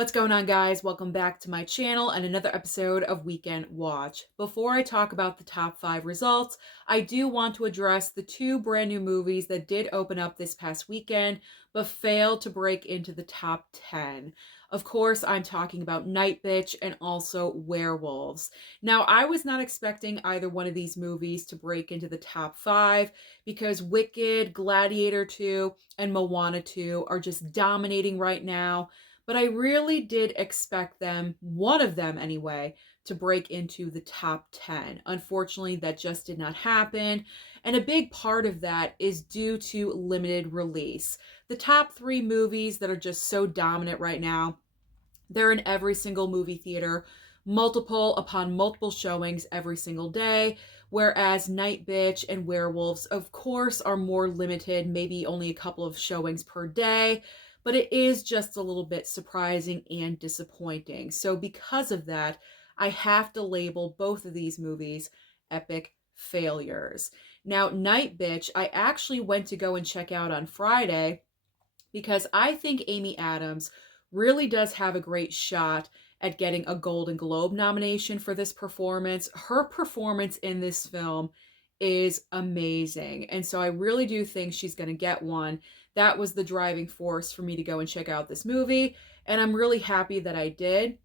What's going on, guys? Welcome back to my channel and another episode of Weekend Watch. Before I talk about the top 5 results, I do want to address the 2 brand new movies that did open up this past weekend but failed to break into the top 10. Of course, I'm talking about NightBitch and also Werewolves. Now, I was not expecting either one of these movies to break into the top 5 because Wicked, Gladiator 2, and Moana 2 are just dominating right now. But I really did expect them, one of them anyway, to break into the top 10. Unfortunately, that just did not happen. And a big part of that is due to limited release. The top 3 movies that are just so dominant right now, they're in every single movie theater, multiple upon multiple showings every single day. Whereas Night Bitch and Werewolves, of course, are more limited, maybe only a couple of showings per day. But it is just a little bit surprising and disappointing. So because of that, I have to label both of these movies epic failures. Now, Night Bitch, I actually went to go and check out on Friday because I think Amy Adams really does have a great shot at getting a Golden Globe nomination for this performance. Her performance in this film is amazing. And so I really do think she's going to get one. That was the driving force for me to go and check out this movie. And I'm really happy that I did.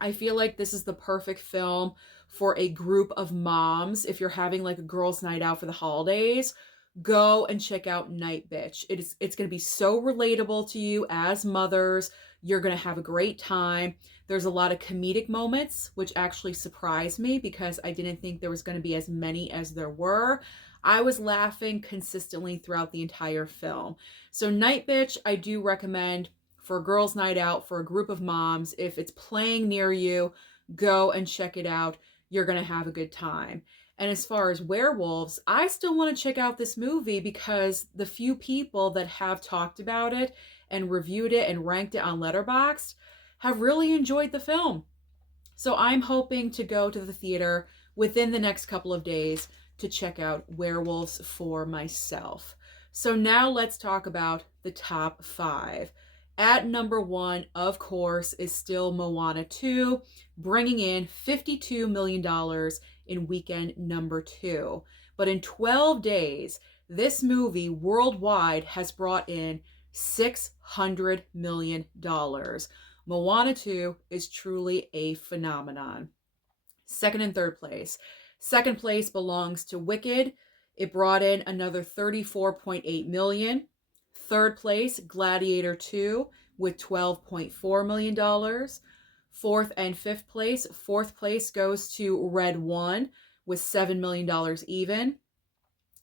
I feel like this is the perfect film for a group of moms. If you're having like a girls' night out for the holidays, go and check out Night Bitch. It's going to be so relatable to you as mothers. You're going to have a great time. There's a lot of comedic moments, which actually surprised me because I didn't think there was going to be as many as there were. I was laughing consistently throughout the entire film. So Night Bitch, I do recommend for a girls' night out, for a group of moms. If it's playing near you, go and check it out. You're going to have a good time. And as far as Werewolves, I still want to check out this movie because the few people that have talked about it and reviewed it and ranked it on Letterboxd have really enjoyed the film. So I'm hoping to go to the theater within the next couple of days to check out Werewolves for myself. So now let's talk about the top 5. At number 1, of course, is still Moana 2, bringing in $52 million in weekend number 2. But in 12 days, this movie worldwide has brought in $600 million. Moana 2 is truly a phenomenon. Second and third place. Second place belongs to Wicked. It brought in another $34.8 million. Third place, Gladiator 2 with $12.4 million. Fourth and fifth place. Fourth place goes to Red 1 with $7 million even.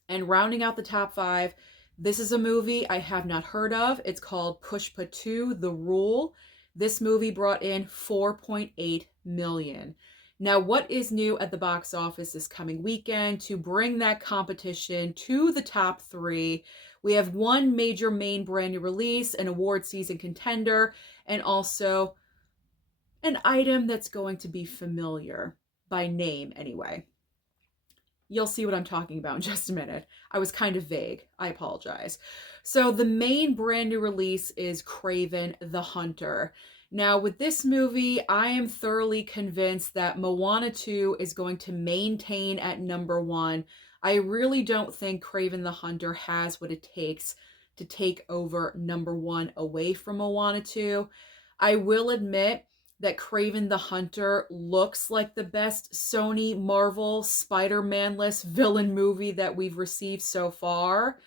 And rounding out the top 5, this is a movie I have not heard of. It's called Pushpa 2, The Rule. This movie brought in $4.8 million. Now, what is new at the box office this coming weekend to bring that competition to the top 3? We have one major main brand new release, an award season contender, and also an item that's going to be familiar by name anyway. You'll see what I'm talking about in just a minute. I was kind of vague. I apologize. So the main brand new release is Kraven the Hunter. Now, with this movie, I am thoroughly convinced that Moana 2 is going to maintain at number 1. I really don't think Kraven the Hunter has what it takes to take over number 1 away from Moana 2. I will admit that Kraven the Hunter looks like the best Sony Marvel Spider-Man-less villain movie that we've received so far.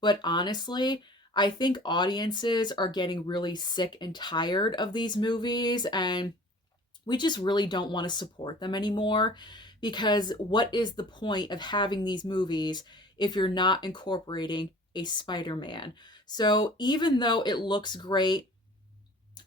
But honestly, I think audiences are getting really sick and tired of these movies, and we just really don't want to support them anymore, because what is the point of having these movies if you're not incorporating a Spider-Man? So even though it looks great,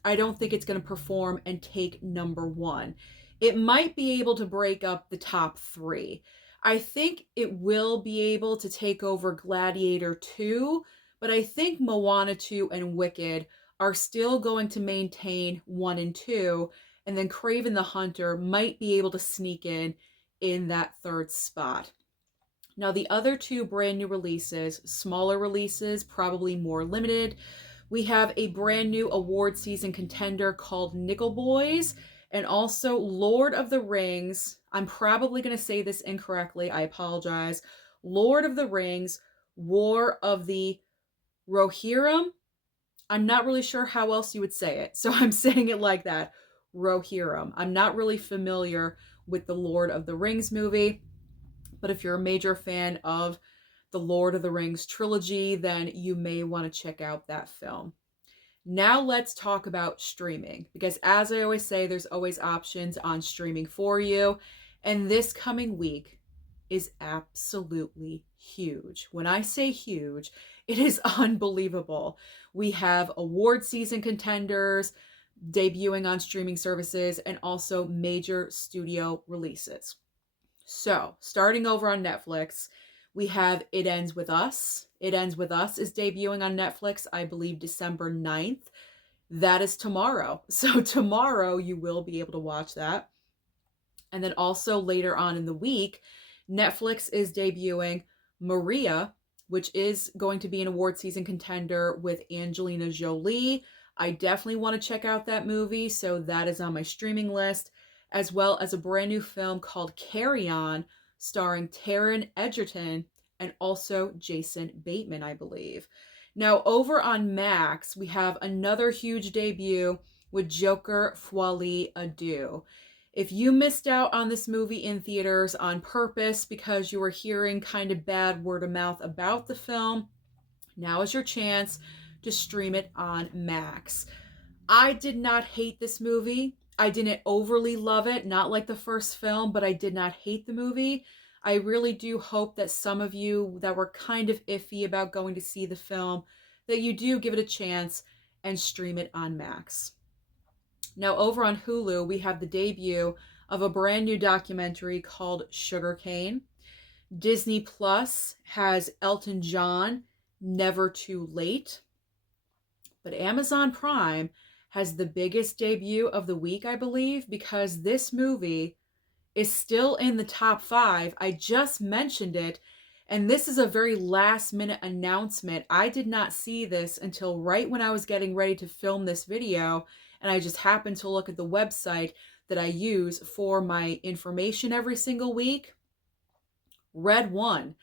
I don't think it's going to perform and take number 1. It might be able to break up the top 3. I think it will be able to take over Gladiator 2, but I think Moana 2 and Wicked are still going to maintain 1 and 2, and then Kraven the Hunter might be able to sneak in that third spot. Now, the other 2 brand new releases, smaller releases, probably more limited, We have a brand new award season contender called Nickel Boys, and also Lord of the Rings. I'm probably going to say this incorrectly. I apologize. Lord of the Rings, War of the Rohirrim. I'm not really sure how else you would say it, so I'm saying it like that. Rohirrim. I'm not really familiar with the Lord of the Rings movie, but if you're a major fan of the Lord of the Rings trilogy, then you may want to check out that film. Now let's talk about streaming, because as I always say, there's always options on streaming for you. And this coming week is absolutely huge. When I say huge, it is unbelievable. We have award season contenders debuting on streaming services and also major studio releases. So, starting over on Netflix, we have It Ends With Us. It Ends With Us is debuting on Netflix, I believe, December 9th. That is tomorrow. So, tomorrow you will be able to watch that. And then also later on in the week, Netflix is debuting Maria, which is going to be an award season contender with Angelina Jolie. I definitely want to check out that movie, so that is on my streaming list, as well as a brand new film called Carry On, starring Taron Egerton and also Jason Bateman, I believe. Now, over on Max, we have another huge debut with Joker Folie à Deux. If you missed out on this movie in theaters on purpose because you were hearing kind of bad word of mouth about the film, now is your chance to stream it on Max. I did not hate this movie. I didn't overly love it, not like the first film, but I did not hate the movie. I really do hope that some of you that were kind of iffy about going to see the film, that you do give it a chance and stream it on Max. Now, over on Hulu, we have the debut of a brand new documentary called Sugarcane. Disney Plus has Elton John, Never Too Late. But Amazon Prime has the biggest debut of the week, I believe, because this movie is still in the top 5. I just mentioned it, and this is a very last minute announcement. I did not see this until right when I was getting ready to film this video, and I just happened to look at the website that I use for my information every single week. Red One.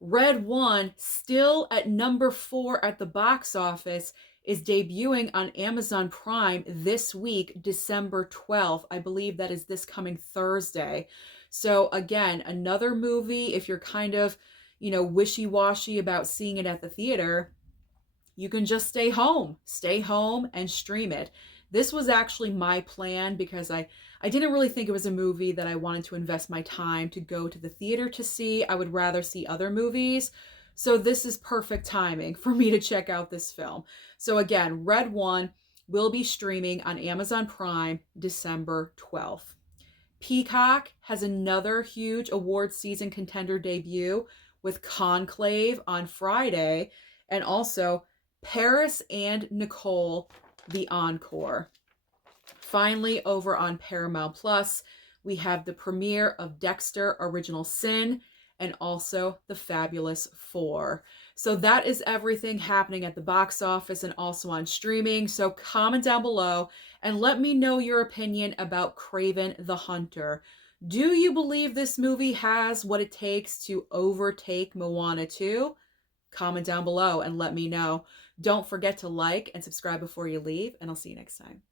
Red One, still at number 4 at the box office, is debuting on Amazon Prime this week, December 12th. I believe that is this coming Thursday. So again, another movie, if you're kind of, wishy-washy about seeing it at the theater, you can just stay home and stream it. This was actually my plan because I didn't really think it was a movie that I wanted to invest my time to go to the theater to see. I would rather see other movies. So this is perfect timing for me to check out this film. So again, Red One will be streaming on Amazon Prime December 12th. Peacock has another huge award season contender debut with Conclave on Friday, and also Paris and Nicole, the encore. Finally, over on Paramount Plus, we have the premiere of Dexter Original Sin and also The Fabulous Four. So that is everything happening at the box office and also on streaming. So comment down below and let me know your opinion about Kraven the Hunter. Do you believe this movie has what it takes to overtake Moana 2? Comment down below and let me know. Don't forget to like and subscribe before you leave, and I'll see you next time.